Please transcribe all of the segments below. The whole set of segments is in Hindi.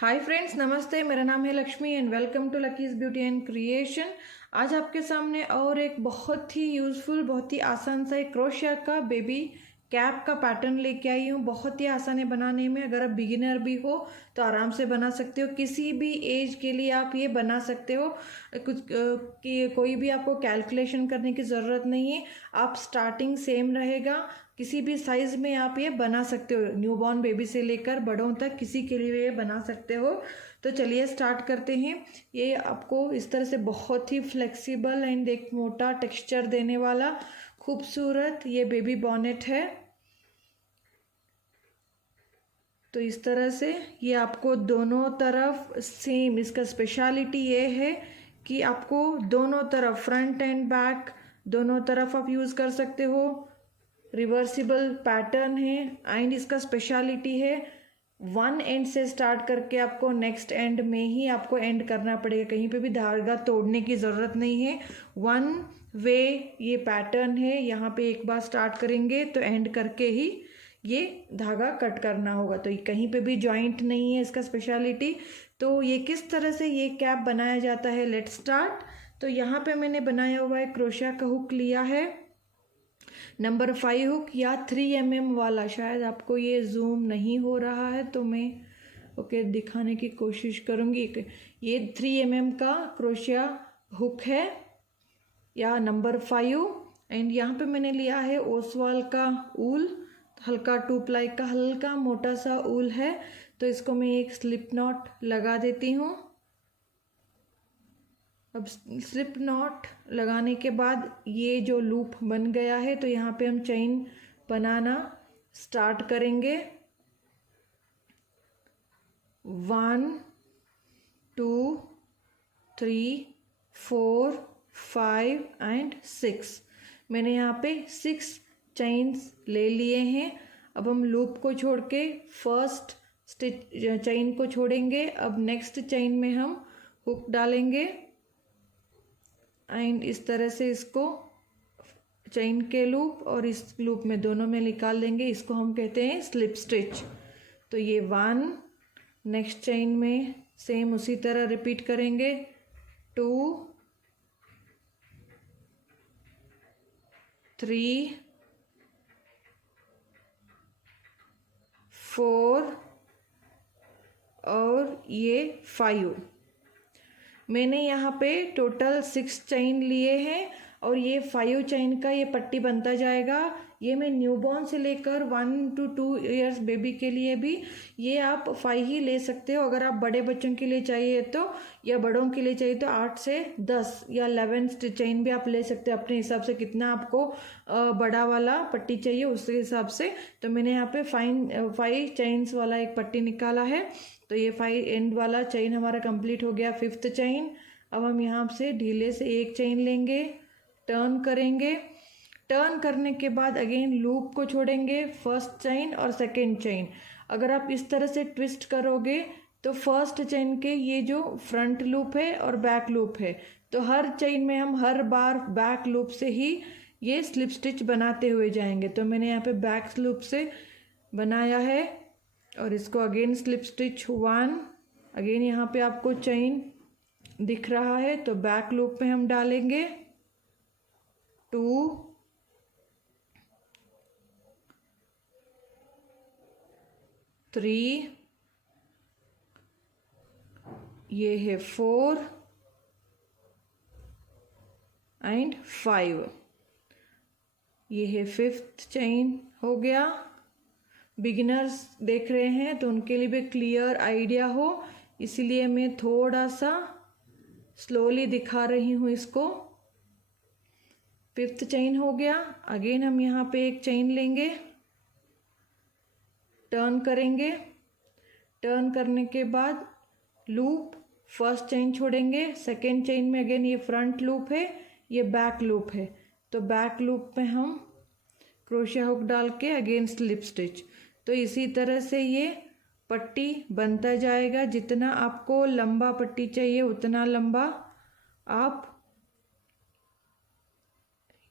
हाय फ्रेंड्स, नमस्ते। मेरा नाम है Lakshmi and welcome to Lucky's beauty and creation. आज आपके सामने और एक बहुत ही यूज़फुल, बहुत ही आसान सा एक क्रोशिया का बेबी कैप का पैटर्न लेके आई हूँ। बहुत ही आसान है बनाने में। अगर आप बिगिनर भी हो तो आराम से बना सकते हो। किसी भी एज के लिए आप ये बना सकते हो। कुछ कि कोई भी आपको कैलकुलेशन करने की ज़रूरत नहीं है। आप स्टार्टिंग सेम रहेगा। किसी भी साइज़ में आप ये बना सकते हो। न्यूबॉर्न बेबी से लेकर बड़ों तक किसी के लिए ये बना सकते हो। तो चलिए स्टार्ट करते हैं। ये आपको इस तरह से बहुत ही फ्लेक्सिबल एंड एक मोटा टेक्सचर देने वाला खूबसूरत ये बेबी बॉनेट है। तो इस तरह से ये आपको दोनों तरफ सेम, इसका स्पेशलिटी ये है कि आपको दोनों तरफ फ्रंट एंड बैक दोनों तरफ आप यूज़ कर सकते हो। रिवर्सिबल पैटर्न है एंड इसका स्पेशलिटी है वन एंड से स्टार्ट करके आपको नेक्स्ट एंड में ही आपको एंड करना पड़ेगा। कहीं पे भी धागा तोड़ने की ज़रूरत नहीं है। वन वे ये पैटर्न है। यहाँ पे एक बार स्टार्ट करेंगे तो एंड करके ही ये धागा कट करना होगा। तो कहीं पे भी जॉइंट नहीं है इसका स्पेशलिटी। तो ये किस तरह से ये कैप बनाया जाता है, लेट्स स्टार्ट। तो यहाँ पे मैंने बनाया हुआ है क्रोशिया का हुक लिया है नंबर 5 हुक या 3 mm वाला। शायद आपको ये जूम नहीं हो रहा है तो मैं दिखाने की कोशिश करूँगी। ये 3 mm का क्रोशिया हुक है या नंबर 5। एंड यहाँ पे मैंने लिया है ओसवाल का ऊल, हल्का 2 प्लाई का हल्का मोटा सा ऊल है। तो इसको मैं एक स्लिप नॉट लगा देती हूँ। अब स्लिप नॉट लगाने के बाद ये जो लूप बन गया है तो यहाँ पे हम चेन बनाना स्टार्ट करेंगे। 1 2 3 4 5 एंड 6। मैंने यहाँ पे 6 चेन्स ले लिए हैं। अब हम लूप को छोड़ के फर्स्ट चेन को छोड़ेंगे। अब नेक्स्ट चेन में हम हुक डालेंगे एंड इस तरह से इसको चेन के लूप और इस लूप में दोनों में निकाल देंगे। इसको हम कहते हैं स्लिप स्टिच। तो ये 1, नेक्स्ट चेन में सेम उसी तरह रिपीट करेंगे। 2 3 4 और ये 5। मैंने यहाँ पे टोटल 6 चेन लिए हैं और ये 5 चेन का ये पट्टी बनता जाएगा। ये मैं न्यूबॉर्न से लेकर 1 to 2 इयर्स बेबी के लिए भी ये आप 5 ही ले सकते हो। अगर आप बड़े बच्चों के लिए चाहिए तो या बड़ों के लिए चाहिए तो 8 से 10 या 11 चेन भी आप ले सकते हो अपने हिसाब से। कितना आपको बड़ा वाला पट्टी चाहिए उसके हिसाब से। तो मैंने यहाँ पे 5 चेन्स वाला एक पट्टी निकाला है। तो ये 5 एंड वाला चेन हमारा कंप्लीट हो गया, 5th चेन। अब हम यहाँ से ढीले से एक चेन लेंगे, टर्न करेंगे। टर्न करने के बाद अगेन लूप को छोड़ेंगे, फर्स्ट चेन और सेकेंड चेन। अगर आप इस तरह से ट्विस्ट करोगे तो फर्स्ट चेन के ये जो फ्रंट लूप है और बैक लूप है, तो हर चेन में हम हर बार बैक लूप से ही ये स्लिप स्टिच बनाते हुए जाएंगे। तो मैंने यहाँ पे बैक लूप से बनाया है और इसको अगेन स्लिप स्टिच 1। अगेन यहाँ पे आपको चेन दिख रहा है तो बैक लूप में हम डालेंगे 2 3, ये है 4 एंड 5। ये है 5th चेन हो गया। बिगिनर्स देख रहे हैं तो उनके लिए भी क्लियर आइडिया हो, इसलिए मैं थोड़ा सा स्लोली दिखा रही हूँ इसको। 5th चेन हो गया। अगेन हम यहाँ पे एक चेन लेंगे, टर्न करेंगे। टर्न करने के बाद लूप, फर्स्ट चेन छोड़ेंगे, सेकेंड चेन में अगेन ये फ्रंट लूप है, ये बैक लूप है। तो बैक लूप में हम क्रोशिया हुक डाल के अगेन स्लिप स्टिच। तो इसी तरह से ये पट्टी बनता जाएगा। जितना आपको लंबा पट्टी चाहिए उतना लंबा आप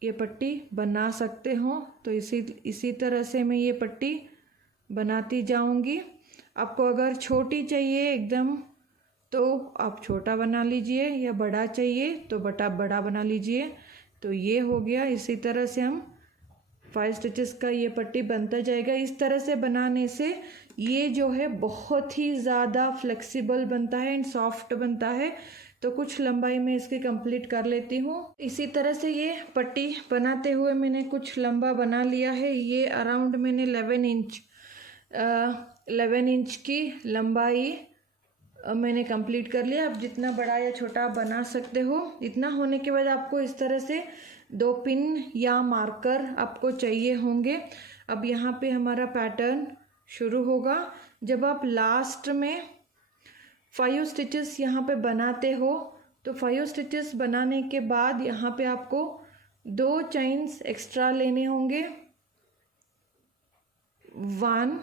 ये पट्टी बना सकते हो। तो इसी तरह से मैं ये पट्टी बनाती जाऊंगी। आपको अगर छोटी चाहिए एकदम तो आप छोटा बना लीजिए, या बड़ा चाहिए तो बड़ा बना लीजिए। तो ये हो गया। इसी तरह से हम 5 स्टिचेस का ये पट्टी बनता जाएगा। इस तरह से बनाने से ये जो है बहुत ही ज़्यादा फ्लेक्सिबल बनता है एंड सॉफ्ट बनता है। तो कुछ लंबाई में इसकी कंप्लीट कर लेती हूँ। इसी तरह से ये पट्टी बनाते हुए मैंने कुछ लंबा बना लिया है। ये अराउंड मैंने 11 इंच की लंबाई मैंने कंप्लीट कर लिया। आप जितना बड़ा या छोटा आप बना सकते हो। इतना होने के बाद आपको इस तरह से 2 पिन या मार्कर आपको चाहिए होंगे। अब यहाँ पे हमारा पैटर्न शुरू होगा। जब आप लास्ट में 5 स्टिचेस यहाँ पे बनाते हो तो 5 स्टिचेस बनाने के बाद यहाँ पे आपको 2 चेन्स एक्स्ट्रा लेने होंगे। 1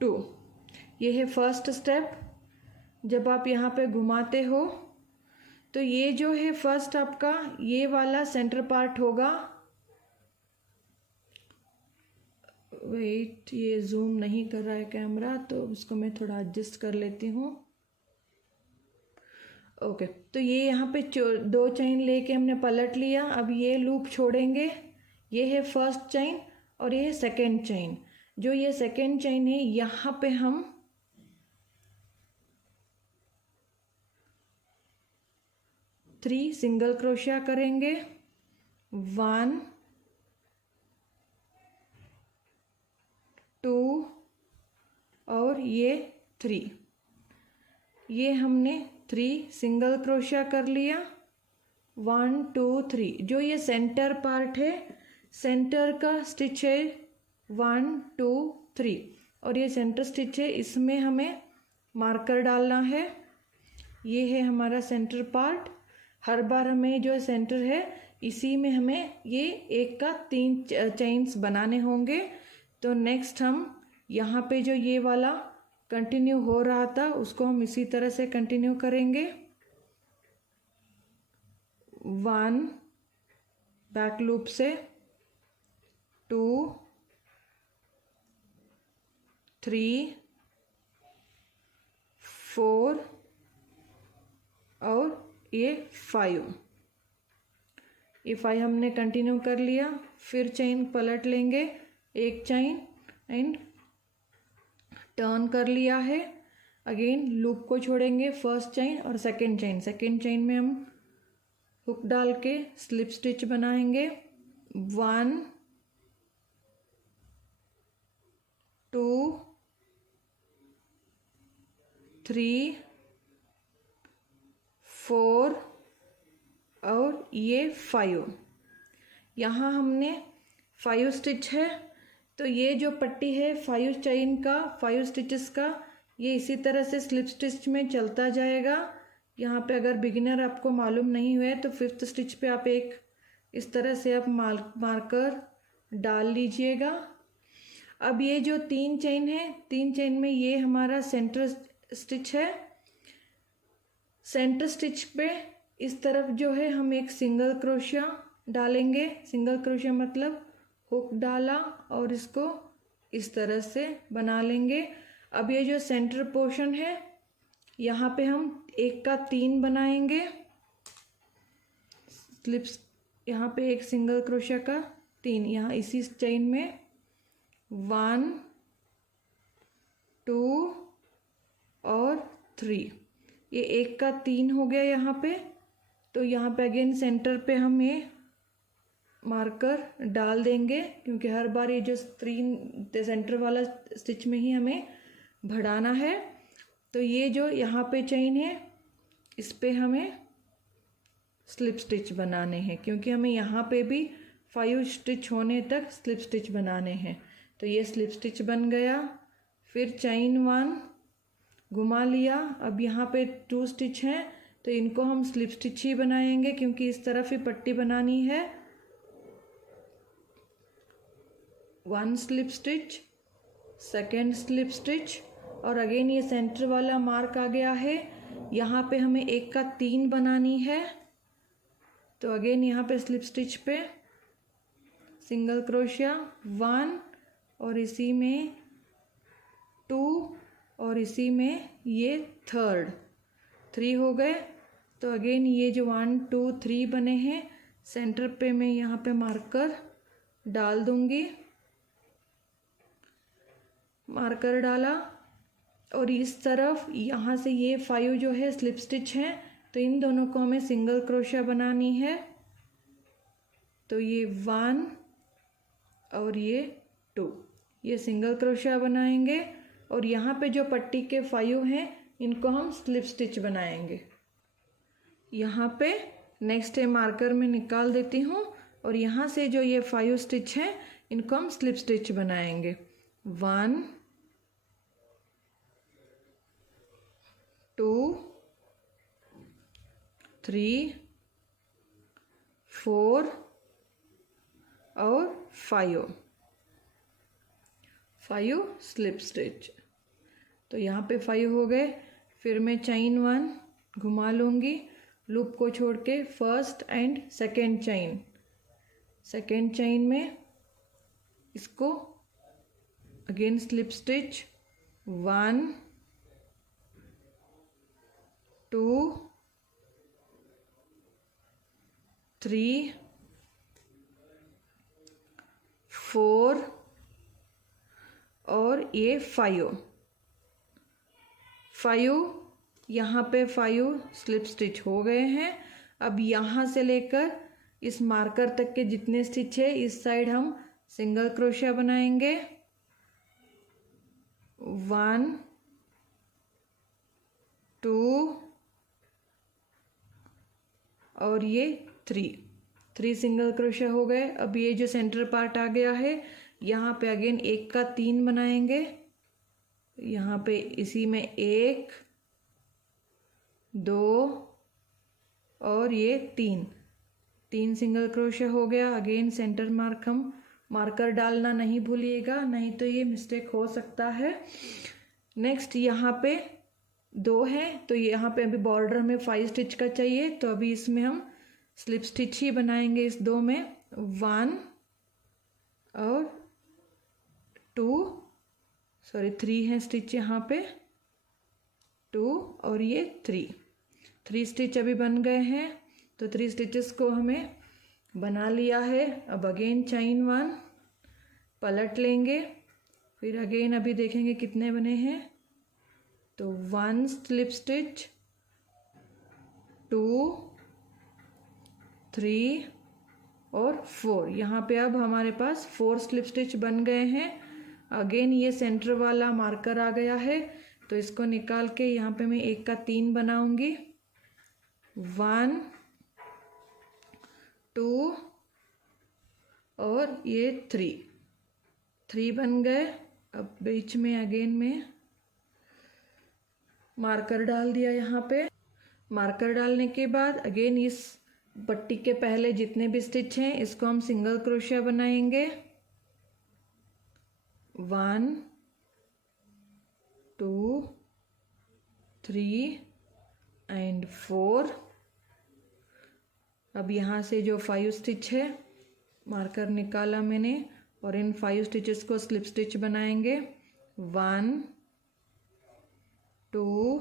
2, ये है फर्स्ट स्टेप। जब आप यहाँ पे घुमाते हो तो ये जो है फर्स्ट आपका ये वाला सेंटर पार्ट होगा। वेट, ये जूम नहीं कर रहा है कैमरा, तो उसको मैं थोड़ा एडजस्ट कर लेती हूँ। ओके, तो ये यहाँ पे 2 चेन लेके हमने पलट लिया। अब ये लूप छोड़ेंगे। ये है फर्स्ट चेन और ये है सेकेंड चेन। जो ये सेकेंड चेन है यहाँ पे हम 3 सिंगल क्रोशिया करेंगे। 1 2 और ये 3। ये हमने 3 सिंगल क्रोशिया कर लिया। 1 2 3। जो ये सेंटर पार्ट है, सेंटर का स्टिच है 1 2 3 और ये सेंटर स्टिच है। इसमें हमें मार्कर डालना है। ये है हमारा सेंटर पार्ट। हर बार हमें जो सेंटर है इसी में हमें ये एक का 3 चेन्स बनाने होंगे। तो नेक्स्ट हम यहाँ पे जो ये वाला कंटिन्यू हो रहा था उसको हम इसी तरह से कंटिन्यू करेंगे। 1 बैक लूप से 2 3 4 और ये 5। ये 5 हमने कंटिन्यू कर लिया। फिर चेन पलट लेंगे, एक चेन एंड टर्न कर लिया है। अगेन लूप को छोड़ेंगे, फर्स्ट चेन और सेकेंड चेन। सेकेंड चेन में हम हुक डाल के स्लिप स्टिच बनाएंगे। 1 2 3 4 और ये 5। यहाँ हमने 5 स्टिच है। तो ये जो पट्टी है 5 चेन का, 5 स्टिचेस का, ये इसी तरह से स्लिप स्टिच में चलता जाएगा। यहाँ पे अगर बिगिनर आपको मालूम नहीं हुआ है तो 5th स्टिच पे आप एक इस तरह से आप मार्कर डाल लीजिएगा। अब ये जो 3 चेन है, 3 चेन में ये हमारा सेंटर स्टिच है। सेंटर स्टिच पे इस तरफ जो है हम एक सिंगल क्रोशिया डालेंगे। सिंगल क्रोशिया मतलब हुक डाला और इसको इस तरह से बना लेंगे। अब ये जो सेंटर पोर्शन है यहाँ पे हम एक का 3 बनाएंगे। स्लिप्स यहाँ पे एक सिंगल क्रोशिया का 3, यहाँ इसी चेन में 1 2 और 3। ये एक का 3 हो गया यहाँ पे। तो यहाँ पे अगेन सेंटर पे हम ये मार्कर डाल देंगे, क्योंकि हर बार ये जो 3 सेंटर वाला स्टिच में ही हमें बढ़ाना है। तो ये जो यहाँ पे चेन है इस पे हमें स्लिप स्टिच बनाने हैं, क्योंकि हमें यहाँ पे भी 5 स्टिच होने तक स्लिप स्टिच बनाने हैं। तो ये स्लिप स्टिच बन गया। फिर चेन 1 घुमा लिया। अब यहाँ पे 2 स्टिच हैं तो इनको हम स्लिप स्टिच ही बनाएंगे, क्योंकि इस तरफ ही पट्टी बनानी है। 1 slip stitch, second slip stitch और अगेन ये सेंटर वाला मार्क आ गया है। यहाँ पे हमें एक का 3 बनानी है। तो अगेन यहाँ पे स्लिप स्टिच पे सिंगल क्रोशिया 1 और इसी में 2 और इसी में ये थर्ड 3 हो गए। तो अगेन ये जो 1 2 3 बने हैं सेंटर पे मैं यहाँ पे मार्कर डाल दूंगी। मार्कर डाला और इस तरफ यहाँ से ये 5 जो है स्लिप स्टिच हैं, तो इन दोनों को हमें सिंगल क्रोशिया बनानी है। तो ये 1 और ये 2 ये सिंगल क्रोशिया बनाएंगे और यहाँ पे जो पट्टी के 5 हैं इनको हम स्लिप स्टिच बनाएंगे। यहाँ पे नेक्स्ट मार्कर में निकाल देती हूँ और यहाँ से जो ये 5 स्टिच हैं इनको हम स्लिप स्टिच बनाएंगे। 1 2 3 4 और 5 स्लिप स्टिच। तो यहाँ पे 5 हो गए। फिर मैं चेन 1 घुमा लूँगी लूप को छोड़ के, फर्स्ट एंड सेकेंड चेन में इसको अगेन स्लिप स्टिच 1 2 3 4 और ये 5 यहाँ पे 5 स्लिप स्टिच हो गए हैं। अब यहाँ से लेकर इस मार्कर तक के जितने स्टिच है इस साइड हम सिंगल क्रोशिया बनाएंगे। 1 2 और ये 3 सिंगल क्रोशिया हो गए। अब ये जो सेंटर पार्ट आ गया है यहाँ पे अगेन 1 का 3 बनाएंगे। यहाँ पे इसी में 1 2 और ये 3 सिंगल क्रोशिया हो गया। अगेन सेंटर मार्क हम मार्कर डालना नहीं भूलिएगा, नहीं तो ये मिस्टेक हो सकता है। नेक्स्ट यहाँ पे 2 है तो यहाँ पे अभी बॉर्डर हमें 5 स्टिच का चाहिए, तो अभी इसमें हम स्लिप स्टिच ही बनाएंगे इस 2 में। 1 और 3 है स्टिच यहाँ पे, 2 और ये 3 स्टिच अभी बन गए हैं। तो 3 स्टिचेस को हमें बना लिया है। अब अगेन चेन 1 पलट लेंगे, फिर अगेन अभी देखेंगे कितने बने हैं। तो 1 स्लिप स्टिच 2 3 और 4, यहाँ पे अब हमारे पास 4 स्लिप स्टिच बन गए हैं। अगेन ये सेंटर वाला मार्कर आ गया है तो इसको निकाल के यहाँ पे मैं 1 का 3 बनाऊंगी। 1 2 और ये 3 बन गए। अब बीच में अगेन में मार्कर डाल दिया। यहाँ पे मार्कर डालने के बाद अगेन इस पट्टी के पहले जितने भी स्टिच हैं इसको हम सिंगल क्रोशिया बनाएंगे। 1 2 3 एंड 4। अब यहाँ से जो 5 स्टिच है मार्कर निकाला मैंने और इन 5 स्टिचेस को स्लिप स्टिच बनाएंगे। 1 2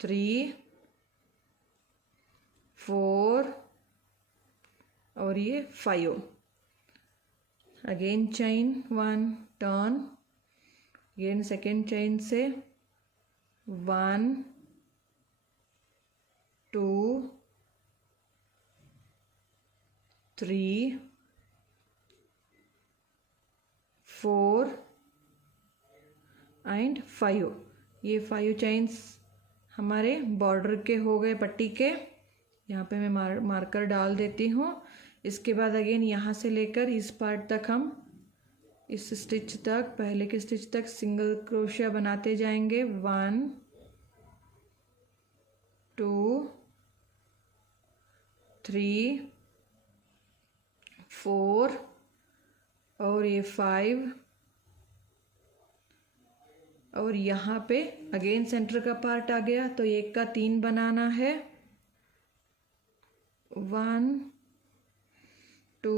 3 4 और ये 5। Again chain 1 turn, again second chain से 1 2 3 4 एंड 5। ये 5 चेन्स हमारे बॉर्डर के हो गए पट्टी के। यहाँ पे मैं मार्कर डाल देती हूँ। इसके बाद अगेन यहाँ से लेकर इस पार्ट तक हम इस स्टिच तक, पहले के स्टिच तक सिंगल क्रोशिया बनाते जाएंगे। 1 2 3 4 और ये 5 और यहाँ पे अगेन सेंटर का पार्ट आ गया तो 1 का 3 बनाना है। 1 2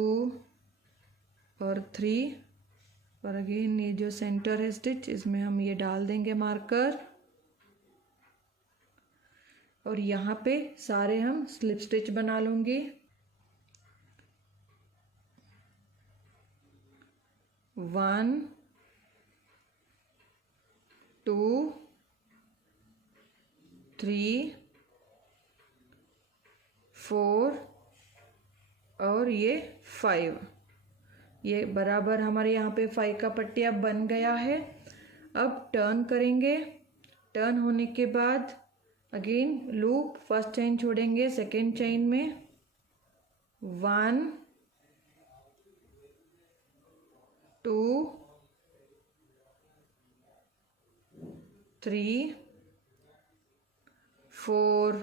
और 3 और अगेन ये जो सेंटर है स्टिच इसमें हम ये डाल देंगे मार्कर और यहाँ पे सारे हम स्लिप स्टिच बना लूँगी। 1 2 3 4 और ये 5। ये बराबर हमारे यहाँ पे 5 का पट्टी अब बन गया है। अब टर्न करेंगे। टर्न होने के बाद अगेन लूप, फर्स्ट चेन छोड़ेंगे सेकेंड चेन में 1 2 3 4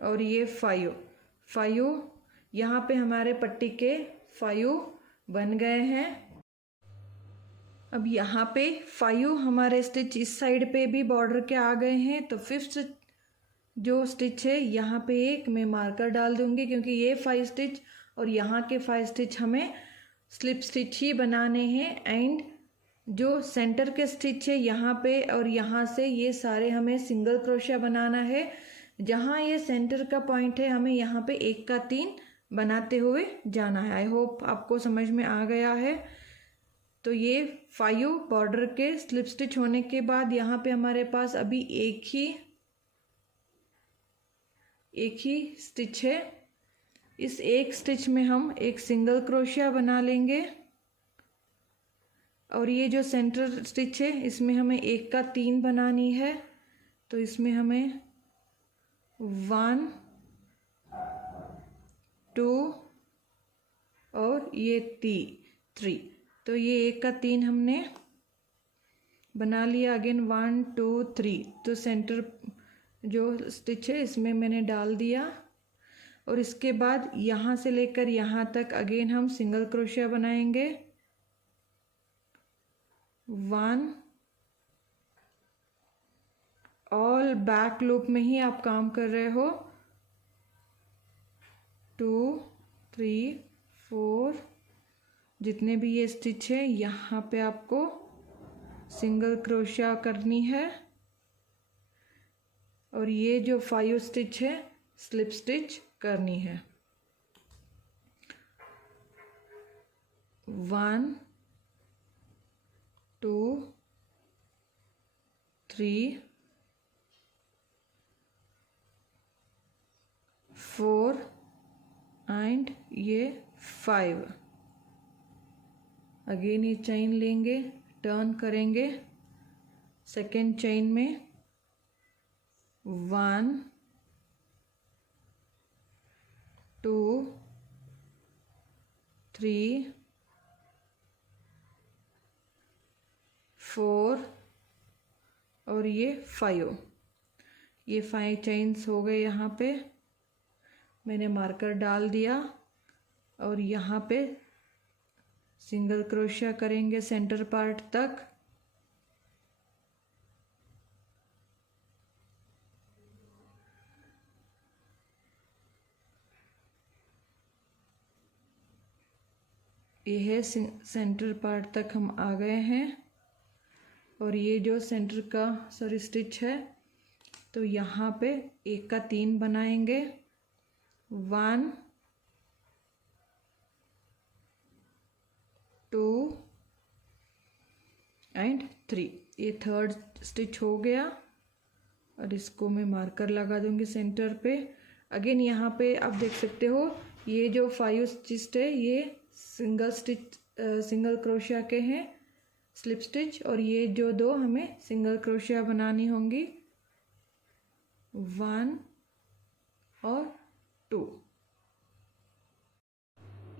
और ये 5 यहाँ पे हमारे पट्टी के 5 बन गए हैं। अब यहाँ पे 5 हमारे स्टिच इस साइड पे भी बॉर्डर के आ गए हैं। तो फिफ्थ जो स्टिच है यहाँ पे एक मैं मार्कर डाल दूंगी क्योंकि ये 5 स्टिच और यहाँ के 5 स्टिच हमें स्लिप स्टिच ही बनाने हैं। एंड जो सेंटर के स्टिच है यहाँ पे और यहाँ से ये सारे हमें सिंगल क्रोशिया बनाना है। जहाँ ये सेंटर का पॉइंट है हमें यहाँ पे 1 का 3 बनाते हुए जाना है। आई होप आपको समझ में आ गया है। तो ये 5 बॉर्डर के स्लिप स्टिच होने के बाद यहाँ पे हमारे पास अभी एक ही स्टिच है। इस एक स्टिच में हम एक सिंगल क्रोशिया बना लेंगे और ये जो सेंटर स्टिच है इसमें हमें 1 का 3 बनानी है। तो इसमें हमें 1 2 और ये 3। तो ये 1 का 3 हमने बना लिया। अगेन 1 2 3। तो सेंटर जो स्टिच है इसमें मैंने डाल दिया और इसके बाद यहाँ से लेकर यहाँ तक अगेन हम सिंगल क्रोशिया बनाएंगे। 1 ऑल बैक लूप में ही आप काम कर रहे हो। 2 3 4 जितने भी ये स्टिच है यहाँ पे आपको सिंगल क्रोशिया करनी है और ये जो 5 स्टिच है स्लिप स्टिच करनी है। 1 2 3 4 एंड ये 5। अगेन ये चेन लेंगे, टर्न करेंगे सेकेंड चेन में 1 2 3 4 और ये 5। ये 5 चेन्स हो गए। यहाँ पे मैंने मार्कर डाल दिया और यहाँ पे सिंगल क्रोशिया करेंगे सेंटर पार्ट तक। ये है सेंटर पार्ट तक हम आ गए हैं और ये जो सेंटर का स्टिच है तो यहाँ पे 1 का 3 बनाएंगे। 1 2 एंड 3। ये थर्ड स्टिच हो गया और इसको मैं मार्कर लगा दूंगी सेंटर पे। अगेन यहाँ पे आप देख सकते हो ये जो 5 स्टिच है ये सिंगल क्रोशिया के हैं स्लिप स्टिच और ये जो 2 हमें सिंगल क्रोशिया बनानी होंगी 1 और 2।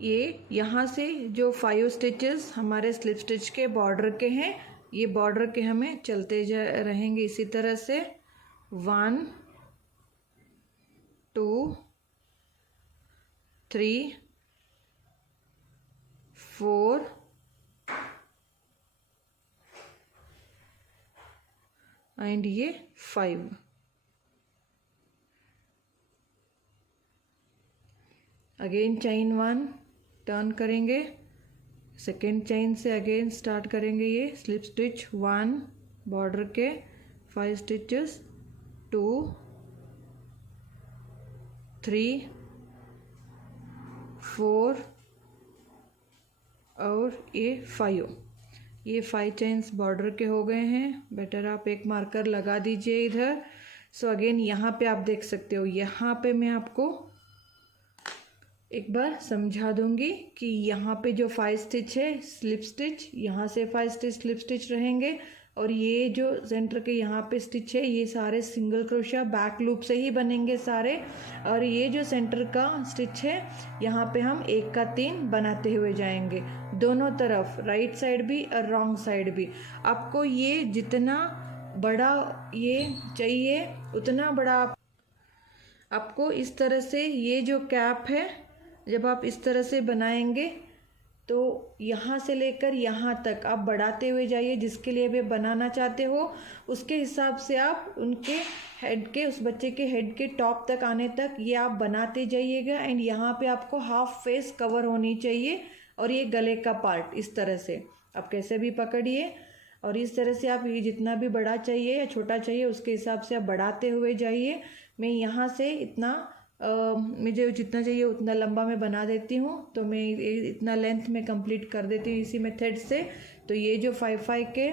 ये यहाँ से जो 5 स्टिचेस हमारे स्लिप स्टिच के बॉर्डर के हैं ये बॉर्डर के हमें चलते रहेंगे इसी तरह से 1 2 3 4 एंड ये 5। अगेन चेन 1 टर्न करेंगे, सेकेंड चेन से अगेन स्टार्ट करेंगे ये स्लिप स्टिच 1 बॉर्डर के 5 स्टिचेस, 2 3 4 और ये 5। ये 5 चेन्स बॉर्डर के हो गए हैं। बेटर आप एक मार्कर लगा दीजिए इधर। सो अगेन यहाँ पे आप देख सकते हो, यहाँ पे मैं आपको एक बार समझा दूंगी कि यहाँ पे जो 5 स्टिच है स्लिप स्टिच, यहाँ से 5 स्टिच स्लिप स्टिच रहेंगे और ये जो सेंटर के यहाँ पे स्टिच है ये सारे सिंगल क्रोशिया बैक लूप से ही बनेंगे सारे। और ये जो सेंटर का स्टिच है यहाँ पे हम 1 का 3 बनाते हुए जाएंगे दोनों तरफ, राइट साइड भी और रॉन्ग साइड भी। आपको ये जितना बड़ा ये चाहिए उतना बड़ा आपको इस तरह से ये जो कैप है जब आप इस तरह से बनाएंगे तो यहाँ से लेकर यहाँ तक आप बढ़ाते हुए जाइए, जिसके लिए भी बनाना चाहते हो उसके हिसाब से आप उनके हेड के, उस बच्चे के हेड के टॉप तक आने तक ये आप बनाते जाइएगा। एंड यहाँ पे आपको हाफ फेस कवर होनी चाहिए और ये गले का पार्ट इस तरह से आप कैसे भी पकड़िए और इस तरह से आप ये जितना भी बड़ा चाहिए या छोटा चाहिए उसके हिसाब से आप बढ़ाते हुए जाइए। मैं यहाँ से इतना मुझे जितना चाहिए उतना लंबा मैं बना देती हूँ, तो मैं इतना लेंथ में कंप्लीट कर देती हूँ इसी मेथड से। तो ये जो 5-5 के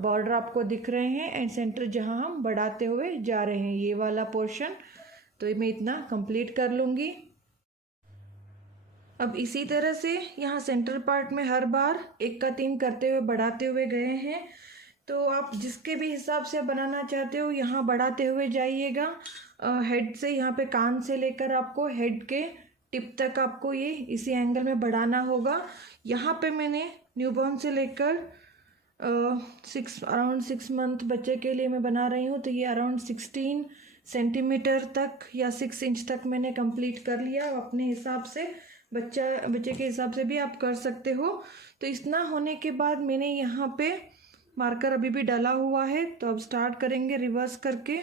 बॉर्डर आपको दिख रहे हैं एंड सेंटर जहाँ हम बढ़ाते हुए जा रहे हैं ये वाला पोर्शन, तो मैं इतना कंप्लीट कर लूँगी। अब इसी तरह से यहाँ सेंटर पार्ट में हर बार 1 का 3 करते हुए बढ़ाते हुए गए हैं, तो आप जिसके भी हिसाब से बनाना चाहते हो यहाँ बढ़ाते हुए जाइएगा। हेड से यहाँ पे कान से लेकर आपको हेड के टिप तक आपको ये इसी एंगल में बढ़ाना होगा। यहाँ पे मैंने न्यूबॉर्न से लेकर अराउंड 6 मंथ बच्चे के लिए मैं बना रही हूँ, तो ये अराउंड 16 सेंटीमीटर तक या 6 इंच तक मैंने कंप्लीट कर लिया। अपने हिसाब से बच्चे के हिसाब से भी आप कर सकते हो। तो इतना होने के बाद मैंने यहाँ पे मार्कर अभी भी डाला हुआ है, तो अब स्टार्ट करेंगे रिवर्स करके।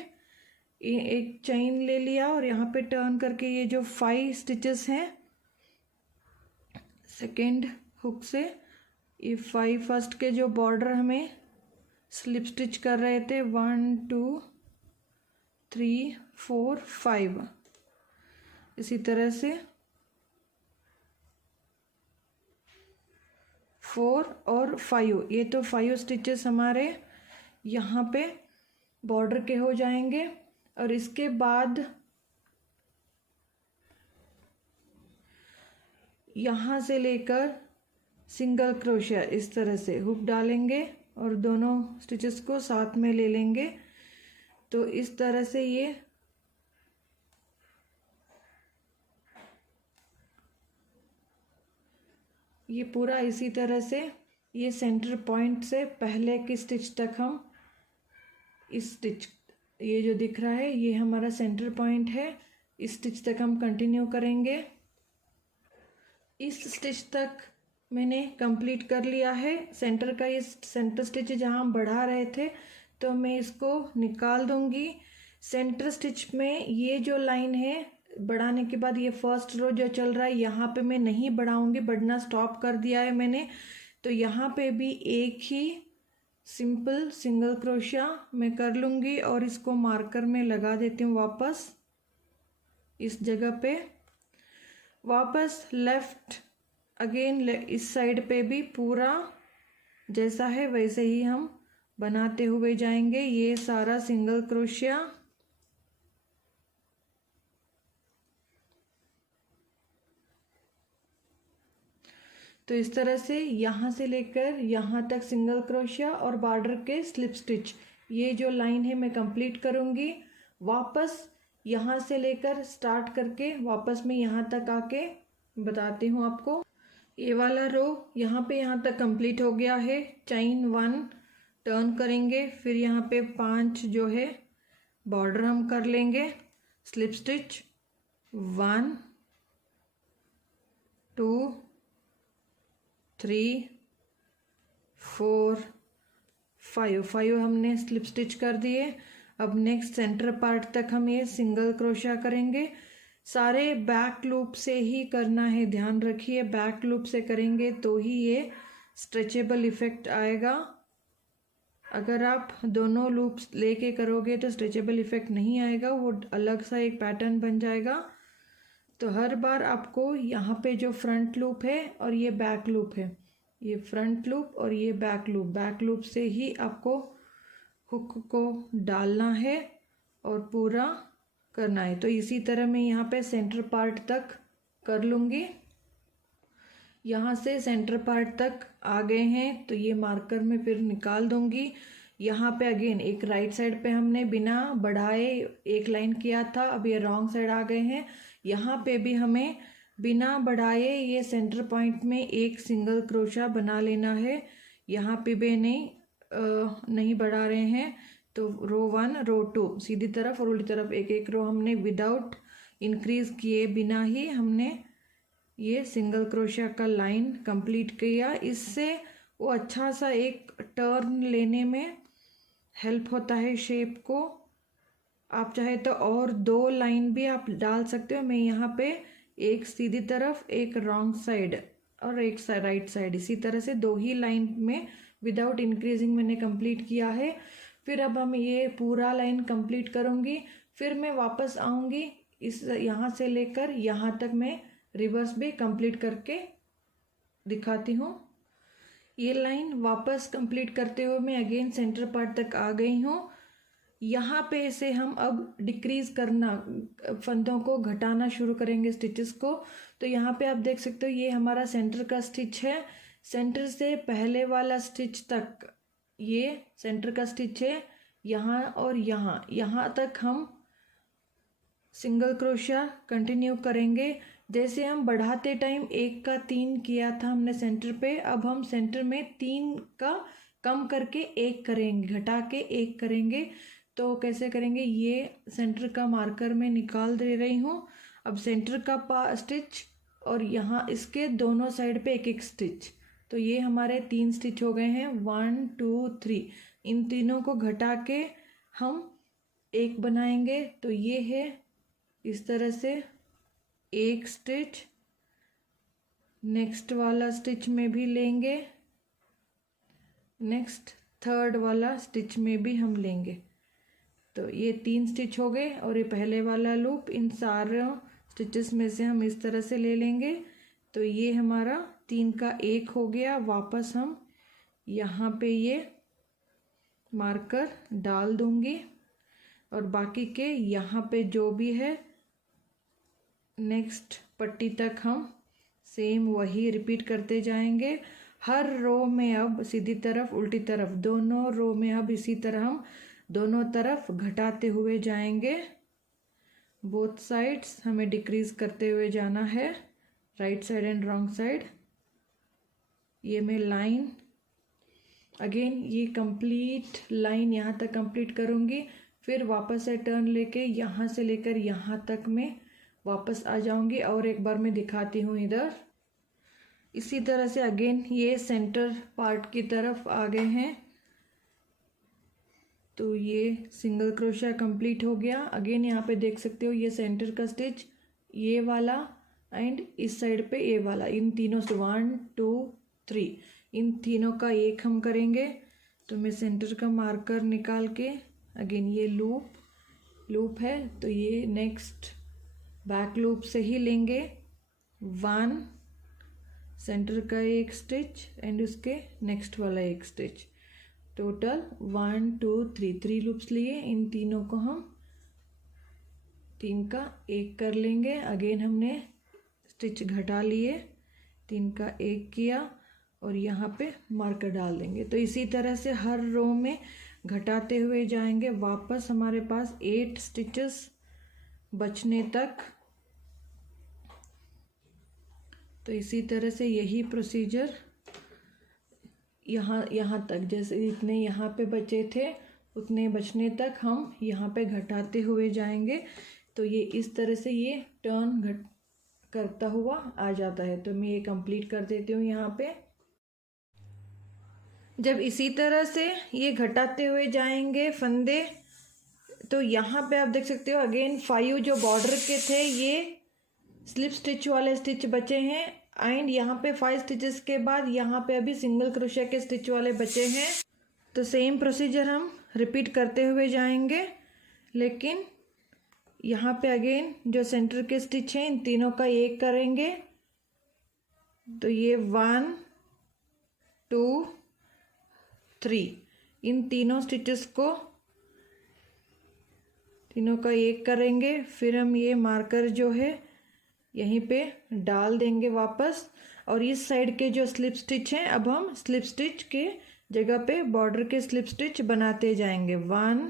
एक चेन ले लिया और यहाँ पे टर्न करके ये जो 5 स्टिचेस हैं सेकेंड हुक से, ये 5 फर्स्ट के जो बॉर्डर हमें स्लिप स्टिच कर रहे थे 1 2 3 4 5, इसी तरह से 4 और 5, ये तो 5 स्टिचेस हमारे यहाँ पे बॉर्डर के हो जाएंगे। और इसके बाद यहाँ से लेकर सिंगल क्रोशिया इस तरह से हुक डालेंगे और दोनों स्टिचेस को साथ में ले लेंगे। तो इस तरह से ये पूरा इसी तरह से ये सेंटर पॉइंट से पहले की स्टिच तक हम इस स्टिच, ये जो दिख रहा है ये हमारा सेंटर पॉइंट है, इस स्टिच तक हम कंटिन्यू करेंगे। इस स्टिच तक मैंने कंप्लीट कर लिया है। सेंटर का ये सेंटर स्टिच जहाँ हम बढ़ा रहे थे, तो मैं इसको निकाल दूंगी। सेंटर स्टिच में ये जो लाइन है बढ़ाने के बाद ये फर्स्ट रो जो चल रहा है यहाँ पे मैं नहीं बढ़ाऊंगी, बढ़ना स्टॉप कर दिया है मैंने। तो यहाँ पे भी एक ही सिंपल सिंगल क्रोशिया मैं कर लूँगी और इसको मार्कर में लगा देती हूँ वापस इस जगह पे। वापस लेफ्ट अगेन इस साइड पे भी पूरा जैसा है वैसे ही हम बनाते हुए जाएंगे ये सारा सिंगल क्रोशिया। तो इस तरह से यहाँ से लेकर यहाँ तक सिंगल क्रोशिया और बॉर्डर के स्लिप स्टिच, ये जो लाइन है मैं कंप्लीट करूँगी। वापस यहाँ से लेकर स्टार्ट करके वापस मैं यहाँ तक आके बताती हूँ आपको। ये वाला रो यहाँ तक कंप्लीट हो गया है। चेन 1 टर्न करेंगे, फिर यहाँ पे 5 जो है बॉर्डर हम कर लेंगे स्लिप स्टिच 1 2 3 4 5 हमने स्लिप स्टिच कर दिए। अब नेक्स्ट सेंटर पार्ट तक हम ये सिंगल क्रोशिया करेंगे। सारे बैक लूप से ही करना है, ध्यान रखिए। बैक लूप से करेंगे तो ही ये स्ट्रेचेबल इफ़ेक्ट आएगा। अगर आप दोनों लूप्स लेके करोगे तो स्ट्रेचेबल इफ़ेक्ट नहीं आएगा, वो अलग सा एक पैटर्न बन जाएगा। तो हर बार आपको यहाँ पे जो फ्रंट लूप है और ये बैक लूप है, ये फ्रंट लूप और ये बैक लूप से ही आपको हुक को डालना है और पूरा करना है। तो इसी तरह मैं यहाँ पे सेंटर पार्ट तक कर लूँगी। यहाँ से सेंटर पार्ट तक आ गए हैं तो ये मार्कर में फिर निकाल दूँगी। यहाँ पे अगेन एक राइट साइड पे हमने बिना बढ़ाए एक लाइन किया था, अब ये रॉन्ग साइड आ गए हैं। यहाँ पे भी हमें बिना बढ़ाए ये सेंटर पॉइंट में एक सिंगल क्रोशा बना लेना है। यहाँ पे भी नहीं बढ़ा रहे हैं, तो रो 1 रो 2 सीधी तरफ और उल्टी तरफ एक एक रो हमने विदाउट इंक्रीज किए बिना ही हमने ये सिंगल क्रोशिया का लाइन कंप्लीट किया। इससे वो अच्छा सा एक टर्न लेने में हेल्प होता है शेप को। आप चाहे तो और 2 लाइन भी आप डाल सकते हो। मैं यहाँ पे एक सीधी तरफ, एक रॉन्ग साइड और एक राइट साइड, इसी तरह से 2 ही लाइन में विदाउट इंक्रीजिंग मैंने कंप्लीट किया है। फिर अब हम ये पूरा लाइन कंप्लीट करूँगी, फिर मैं वापस आऊँगी इस यहाँ से लेकर यहाँ तक मैं रिवर्स भी कंप्लीट करके दिखाती हूँ। ये लाइन वापस कंप्लीट करते हुए मैं अगेन सेंटर पार्ट तक आ गई हूँ। यहाँ पे से हम अब डिक्रीज करना, फंदों को घटाना शुरू करेंगे स्टिचेस को। तो यहाँ पे आप देख सकते हो ये हमारा सेंटर का स्टिच है। सेंटर से पहले वाला स्टिच तक ये सेंटर का स्टिच है, यहाँ और यहाँ तक हम सिंगल क्रोशिया कंटिन्यू करेंगे। जैसे हम बढ़ाते टाइम 1 का 3 किया था हमने सेंटर पे, अब हम सेंटर में 3 का कम करके 1 करेंगे, घटा के 1 करेंगे। तो कैसे करेंगे, ये सेंटर का मार्कर मैं निकाल दे रही हूँ। अब सेंटर का स्टिच और यहाँ इसके दोनों साइड पे एक एक स्टिच, तो ये हमारे 3 स्टिच हो गए हैं, 1 2 3। इन तीनों को घटा के हम 1 बनाएंगे। तो ये है इस तरह से एक स्टिच, नेक्स्ट वाला स्टिच में भी लेंगे, नेक्स्ट थर्ड वाला स्टिच में भी हम लेंगे। तो ये 3 स्टिच हो गए और ये पहले वाला लूप, इन सारे स्टिचेस में से हम इस तरह से ले लेंगे। तो ये हमारा 3 का 1 हो गया। वापस हम यहाँ पे ये मार्कर डाल दूंगी और बाकी के यहाँ पे जो भी है नेक्स्ट पट्टी तक हम सेम वही रिपीट करते जाएंगे। हर रो में अब सीधी तरफ उल्टी तरफ दोनों रो में अब इसी तरह हम दोनों तरफ घटाते हुए जाएंगे। बोथ साइड्स हमें डिक्रीज करते हुए जाना है, right side and wrong side. ये मैं लाइन अगेन ये कंप्लीट लाइन यहाँ तक कंप्लीट करूँगी, फिर वापस से टर्न लेके यहाँ से लेकर यहाँ तक मैं वापस आ जाऊँगी और एक बार मैं दिखाती हूँ इधर। इसी तरह से अगेन ये सेंटर पार्ट की तरफ आ गए हैं। तो ये सिंगल क्रोशिया कंप्लीट हो गया। अगेन यहाँ पे देख सकते हो ये सेंटर का स्टिच, ये वाला एंड इस साइड पे ये वाला, इन तीनों से 1 2 3 इन तीनों का 1 हम करेंगे। तो मैं सेंटर का मार्कर निकाल के अगेन ये लूप है तो ये नेक्स्ट बैक लूप से ही लेंगे। 1 सेंटर का 1 स्टिच एंड उसके नेक्स्ट वाला 1 स्टिच, टोटल 1 2 3 लूप्स लिए। इन तीनों को हम 3 का 1 कर लेंगे। अगेन हमने स्टिच घटा लिए, 3 का 1 किया और यहाँ पे मार्कर डाल देंगे। तो इसी तरह से हर रो में घटाते हुए जाएंगे। वापस हमारे पास 8 स्टिचेस बचने तक। तो इसी तरह से यही प्रोसीजर यहाँ तक, जैसे इतने यहाँ पे बचे थे उतने बचने तक हम यहाँ पे घटाते हुए जाएंगे। तो ये इस तरह से ये टर्न करता हुआ आ जाता है। तो मैं ये कंप्लीट कर देती हूँ यहाँ पे। जब इसी तरह से ये घटाते हुए जाएंगे फंदे तो यहाँ पे आप देख सकते हो अगेन 5 जो बॉर्डर के थे ये स्लिप स्टिच वाले स्टिच बचे हैं, एंड यहाँ पे 5 स्टिचेस के बाद यहाँ पे अभी सिंगल क्रोशिया के स्टिच वाले बचे हैं। तो सेम प्रोसीजर हम रिपीट करते हुए जाएंगे, लेकिन यहाँ पे अगेन जो सेंटर के स्टिच हैं इन तीनों का एक करेंगे। तो ये 1 2 3 इन तीनों स्टिचेस को तीनों का एक करेंगे। फिर हम ये मार्कर जो है यहीं पे डाल देंगे वापस, और इस साइड के जो स्लिप स्टिच हैं अब हम स्लिप स्टिच के जगह पे बॉर्डर के स्लिप स्टिच बनाते जाएंगे। 1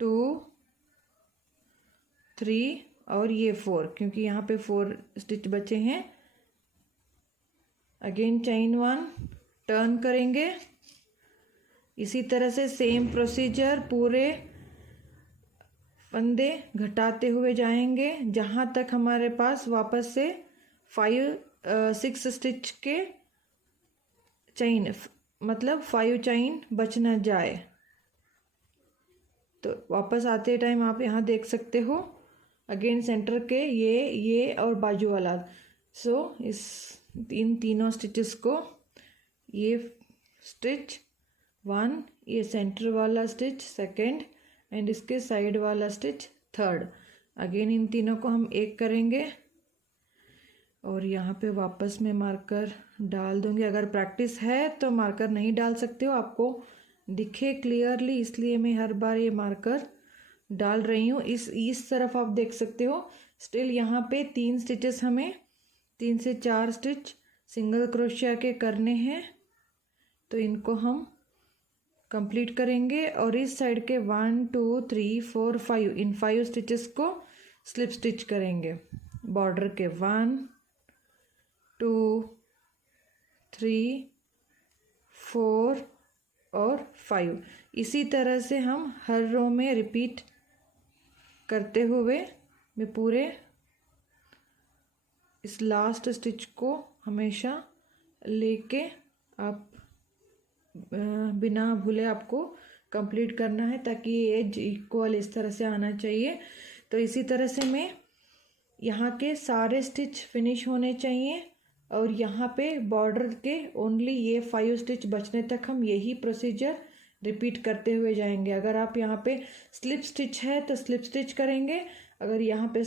2 3 और ये 4, क्योंकि यहाँ पे 4 स्टिच बचे हैं। अगेन चेन 1 टर्न करेंगे। इसी तरह से सेम प्रोसीजर पूरे फंदे घटाते हुए जाएंगे जहाँ तक हमारे पास वापस से 6 स्टिच के चेन, मतलब 5 चेन बच न जाए। तो वापस आते टाइम आप यहाँ देख सकते हो अगेन सेंटर के ये और बाजू वाला। सो इन तीनों स्टिचेस को ये स्टिच 1, ये सेंटर वाला स्टिच 2nd, एंड इसके साइड वाला स्टिच 3rd। अगेन इन तीनों को हम एक करेंगे और यहाँ पे वापस में मार्कर डाल दूंगी। अगर प्रैक्टिस है तो मार्कर नहीं डाल सकते हो, आपको दिखे क्लियरली, इसलिए मैं हर बार ये मार्कर डाल रही हूँ। इस तरफ आप देख सकते हो स्टिल यहाँ पे 3 स्टिचेस, हमें 3 से 4 स्टिच सिंगल क्रोशिया के करने हैं। तो इनको हम कंप्लीट करेंगे और इस साइड के 1 2 3 4 5 इन 5 स्टिचेस को स्लिप स्टिच करेंगे बॉर्डर के 1 2 3 4 और 5। इसी तरह से हम हर रो में रिपीट करते हुए मैं पूरे इस लास्ट स्टिच को हमेशा लेके आप बिना भूले आपको कंप्लीट करना है, ताकि ये एज इक्वल इस तरह से आना चाहिए। तो इसी तरह से मैं यहाँ के सारे स्टिच फिनिश होने चाहिए और यहाँ पे बॉर्डर के ओनली ये 5 स्टिच बचने तक हम यही प्रोसीजर रिपीट करते हुए जाएंगे। अगर आप यहाँ पे स्लिप स्टिच है तो स्लिप स्टिच करेंगे, अगर यहाँ पे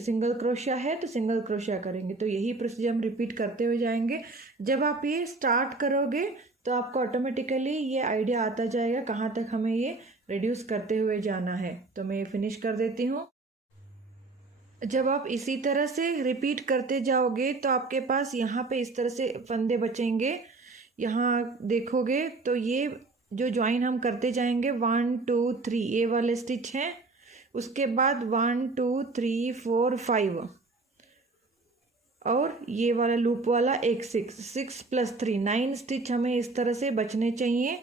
सिंगल क्रोशिया है तो सिंगल क्रोशिया करेंगे। तो यही प्रोसीजर हम रिपीट करते हुए जाएंगे। जब आप ये स्टार्ट करोगे तो आपको ऑटोमेटिकली ये आइडिया आता जाएगा कहाँ तक हमें ये रिड्यूस करते हुए जाना है। तो मैं ये फिनिश कर देती हूँ। जब आप इसी तरह से रिपीट करते जाओगे तो आपके पास यहाँ पे इस तरह से फंदे बचेंगे। यहाँ देखोगे तो ये जो ज्वाइन हम करते जाएंगे 1 2 3 ये वाले स्टिच हैं, उसके बाद 1 2 3 4 5 और ये वाला लूप वाला एक 6 प्लस 3 9 स्टिच हमें इस तरह से बचने चाहिए।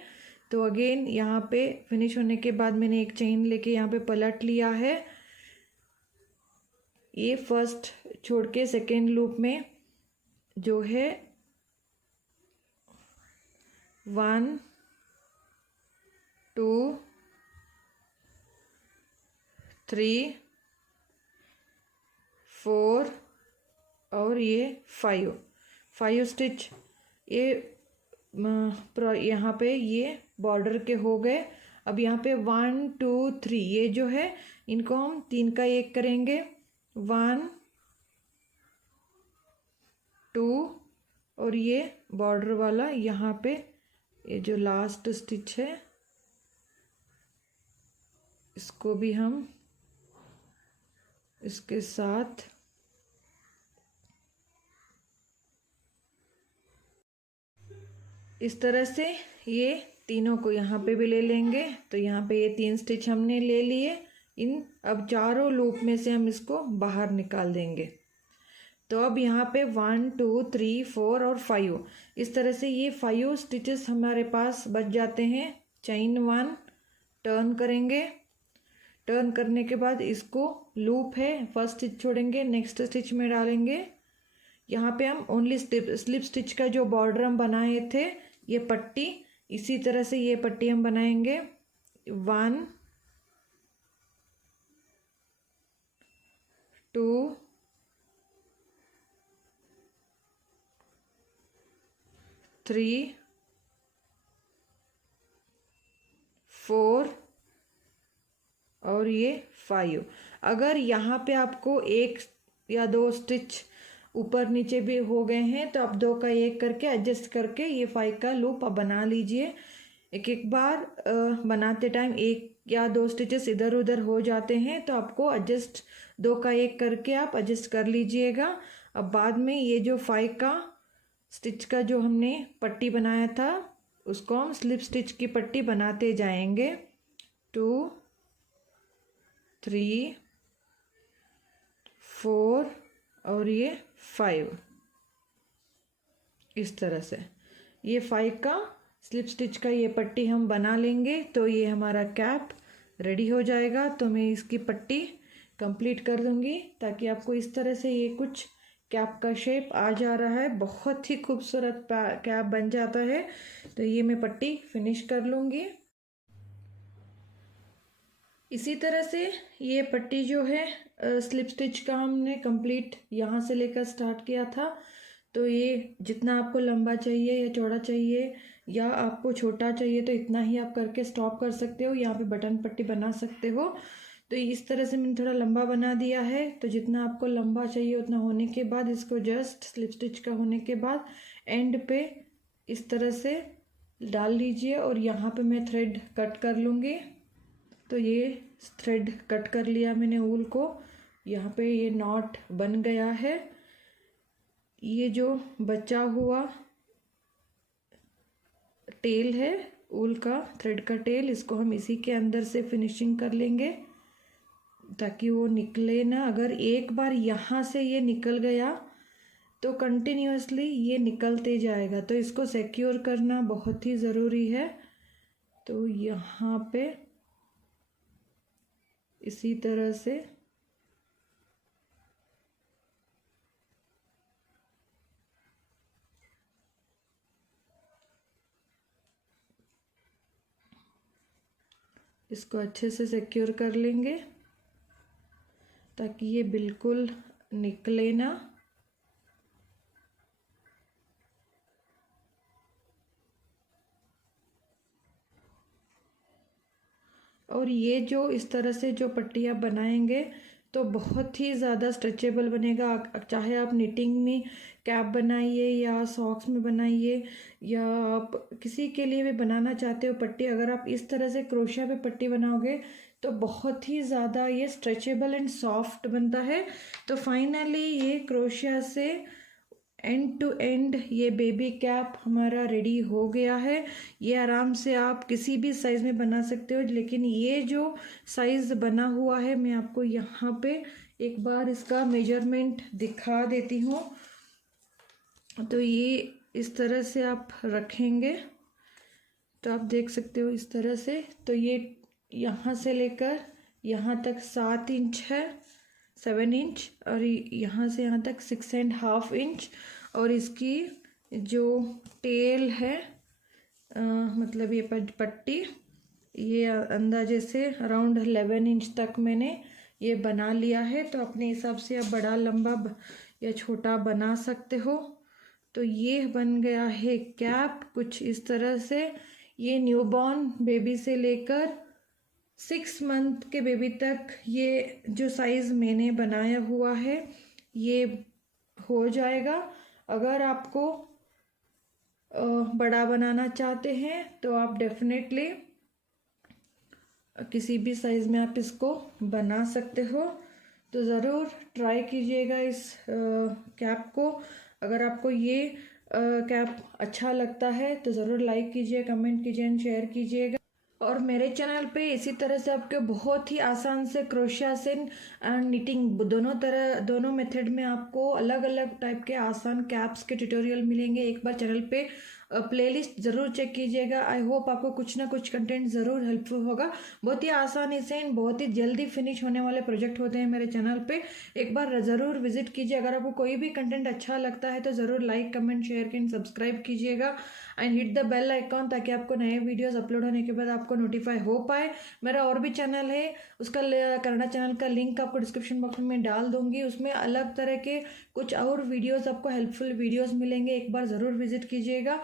तो अगेन यहाँ पे फिनिश होने के बाद मैंने एक चेन लेके यहाँ पे पलट लिया है। ये फर्स्ट छोड़ के सेकेंड लूप में जो है 1 2 3 4 और ये 5 स्टिच ये यहाँ पे ये बॉर्डर के हो गए। अब यहाँ पे 1 2 3 ये जो है इनको हम 3 का 1 करेंगे। 1 2 और ये बॉर्डर वाला यहाँ पे ये जो लास्ट स्टिच है इसको भी हम इसके साथ इस तरह से ये तीनों को यहाँ पे भी ले लेंगे। तो यहाँ पे ये 3 स्टिच हमने ले लिए। इन अब चारों लूप में से हम इसको बाहर निकाल देंगे। तो अब यहाँ पे 1 2 3 4 और 5 इस तरह से ये 5 स्टिचेस हमारे पास बच जाते हैं। चेन 1 टर्न करेंगे, टर्न करने के बाद इसको लूप है फर्स्ट स्टिच छोड़ेंगे, नेक्स्ट स्टिच में डालेंगे। यहाँ पे हम ओनली स्लिप स्टिच का जो बॉर्डर हम बनाए थे ये पट्टी, इसी तरह से ये पट्टी हम बनाएंगे। 1 2 3 4 और ये 5। अगर यहाँ पे आपको 1 या 2 स्टिच ऊपर नीचे भी हो गए हैं तो आप 2 का 1 करके एडजस्ट करके ये 5 का लूप आप बना लीजिए। एक एक बार बनाते टाइम 1 या 2 स्टिचेस इधर उधर हो जाते हैं तो आपको एडजस्ट 2 का 1 करके आप एडजस्ट कर लीजिएगा। अब बाद में ये जो 5 का स्टिच का जो हमने पट्टी बनाया था उसको हम स्लिप स्टिच की पट्टी बनाते जाएंगे। 2 3 4 और ये 5, इस तरह से ये 5 का स्लिप स्टिच का ये पट्टी हम बना लेंगे तो ये हमारा कैप रेडी हो जाएगा। तो मैं इसकी पट्टी कंप्लीट कर दूंगी ताकि आपको इस तरह से ये कुछ कैप का शेप आ जा रहा है। बहुत ही खूबसूरत कैप बन जाता है। तो ये मैं पट्टी फिनिश कर लूँगी। इसी तरह से ये पट्टी जो है स्लिप स्टिच का हमने कंप्लीट यहाँ से लेकर स्टार्ट किया था। तो ये जितना आपको लंबा चाहिए या चौड़ा चाहिए या आपको छोटा चाहिए तो इतना ही आप करके स्टॉप कर सकते हो। यहाँ पे बटन पट्टी बना सकते हो। तो इस तरह से मैंने थोड़ा लंबा बना दिया है। तो जितना आपको लंबा चाहिए उतना होने के बाद इसको जस्ट स्लिप स्टिच का होने के बाद एंड पे इस तरह से डाल लीजिए और यहाँ पे मैं थ्रेड कट कर लूँगी। तो ये थ्रेड कट कर लिया मैंने ऊल को। यहाँ पे ये नॉट बन गया है। ये जो बचा हुआ टेल है ऊल का, थ्रेड का टेल, इसको हम इसी के अंदर से फिनिशिंग कर लेंगे ताकि वो निकले ना। अगर एक बार यहाँ से ये निकल गया तो कंटिन्यूअसली ये निकलते जाएगा। तो इसको सिक्योर करना बहुत ही ज़रूरी है। तो यहाँ पे इसी तरह से इसको अच्छे से सिक्योर कर लेंगे ताकि ये बिल्कुल निकले ना। और ये जो इस तरह से जो पट्टी आप बनाएंगे तो बहुत ही ज़्यादा स्ट्रेचेबल बनेगा। चाहे आप निटिंग में कैप बनाइए या सॉक्स में बनाइए या आप किसी के लिए भी बनाना चाहते हो पट्टी, अगर आप इस तरह से क्रोशिया पे पट्टी बनाओगे तो बहुत ही ज़्यादा ये स्ट्रेचेबल एंड सॉफ्ट बनता है। तो फाइनली ये क्रोशिया से एंड टू एंड ये बेबी कैप हमारा रेडी हो गया है। ये आराम से आप किसी भी साइज़ में बना सकते हो, लेकिन ये जो साइज़ बना हुआ है मैं आपको यहाँ पे एक बार इसका मेजरमेंट दिखा देती हूँ। तो ये इस तरह से आप रखेंगे तो आप देख सकते हो इस तरह से। तो ये यहाँ से लेकर यहाँ तक 7 इंच है, 7 इंच, और यहाँ से यहाँ तक 6.5 इंच। और इसकी जो टेल है मतलब ये पट्टी ये अंदाजे से अराउंड 11 इंच तक मैंने ये बना लिया है। तो अपने हिसाब से आप बड़ा लंबा या छोटा बना सकते हो। तो ये बन गया है कैप कुछ इस तरह से। ये न्यूबॉर्न बेबी से लेकर 6 मंथ के बेबी तक ये जो साइज़ मैंने बनाया हुआ है ये हो जाएगा। अगर आपको बड़ा बनाना चाहते हैं तो आप डेफिनेटली किसी भी साइज़ में आप इसको बना सकते हो। तो ज़रूर ट्राई कीजिएगा इस कैप को। अगर आपको ये कैप अच्छा लगता है तो ज़रूर लाइक कीजिए, कमेंट कीजिए एंड शेयर कीजिएगा। और मेरे चैनल पे इसी तरह से आपके बहुत ही आसान से क्रोशिया से एंड निटिंग दोनों मेथड में आपको अलग अलग टाइप के आसान कैप्स के ट्यूटोरियल मिलेंगे। एक बार चैनल पे प्लेलिस्ट ज़रूर चेक कीजिएगा। आई होप आपको कुछ ना कुछ कंटेंट ज़रूर हेल्पफुल होगा। बहुत ही आसानी से एंड बहुत ही जल्दी फिनिश होने वाले प्रोजेक्ट होते हैं मेरे चैनल पे, एक बार ज़रूर विजिट कीजिए। अगर आपको कोई भी कंटेंट अच्छा लगता है तो ज़रूर like comment share and subscribe कीजिएगा and hit the bell icon, ताकि आपको नए वीडियोस अपलोड होने के बाद आपको नोटिफाई हो पाए। मेरा और भी चैनल है, उसका कन्नड़ा चैनल का लिंक आपको डिस्क्रिप्शन बॉक्स में डाल दूंगी। उसमें अलग तरह के कुछ और वीडियोस, आपको हेल्पफुल वीडियोस मिलेंगे, एक बार ज़रूर विजिट कीजिएगा।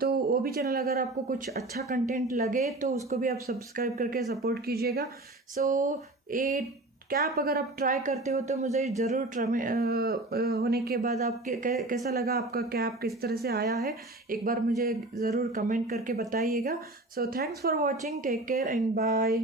तो वो भी चैनल, अगर आपको कुछ अच्छा कंटेंट लगे तो उसको भी आप सब्सक्राइब करके सपोर्ट कीजिएगा। सो ये कैप अगर आप ट्राई करते हो तो मुझे ज़रूर होने के बाद आपके कैसा लगा, आपका कैप किस तरह से आया है, एक बार मुझे ज़रूर कमेंट करके बताइएगा। So thanks for watching, take care and bye.